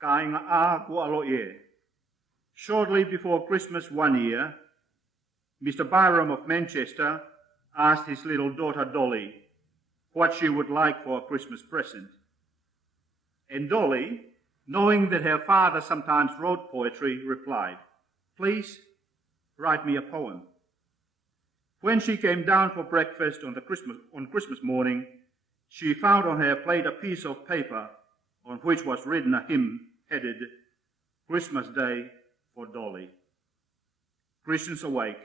kainga a ku alo ye. Shortly before Christmas one year, Mr. Byram of Manchester asked his little daughter Dolly what she would like for a Christmas present. And Dolly, knowing that her father sometimes wrote poetry, replied, "Please, write me a poem." When she came down for breakfast on Christmas morning, she found on her plate a piece of paper on which was written a hymn headed, "Christmas Day for Dolly." Christians awake,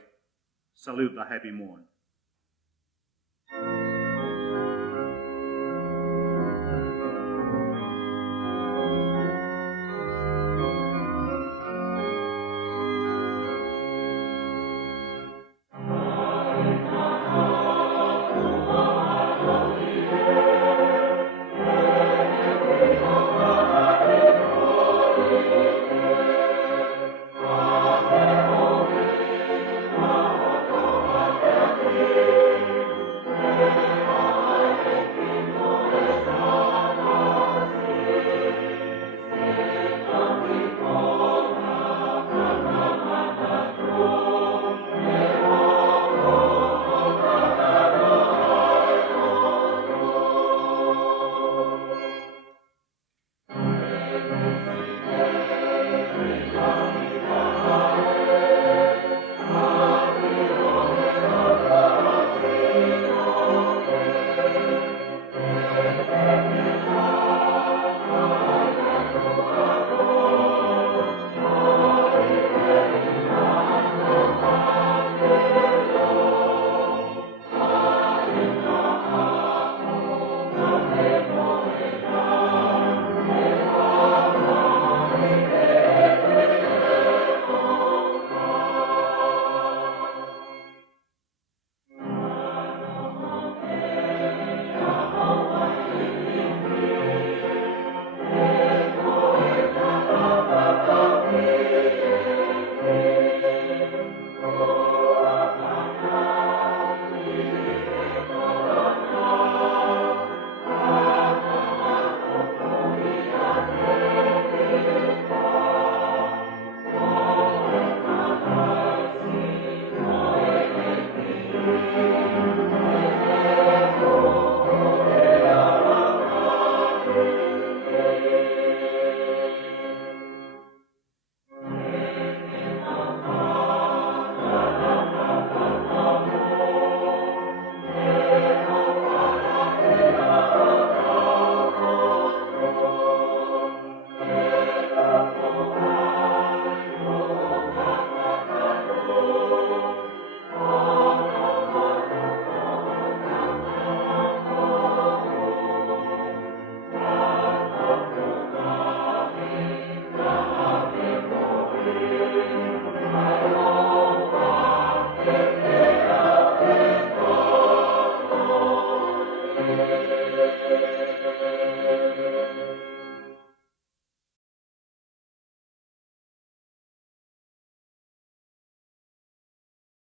salute the happy morn.